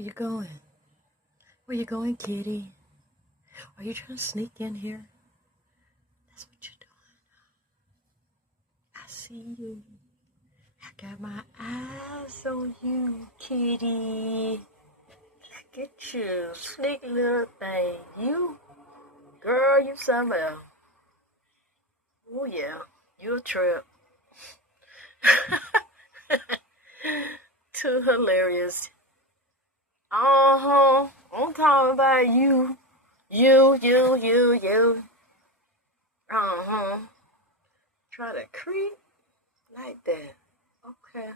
Where you going? Where you going, kitty? Are you trying to sneak in here? That's what you're doing. I see you. I got my eyes on you, kitty. Look at you, sneaky little thing. You, girl, you something else. Oh yeah, you a trip. Too hilarious. I'm talking about you. You. Try to creep like that. Okay.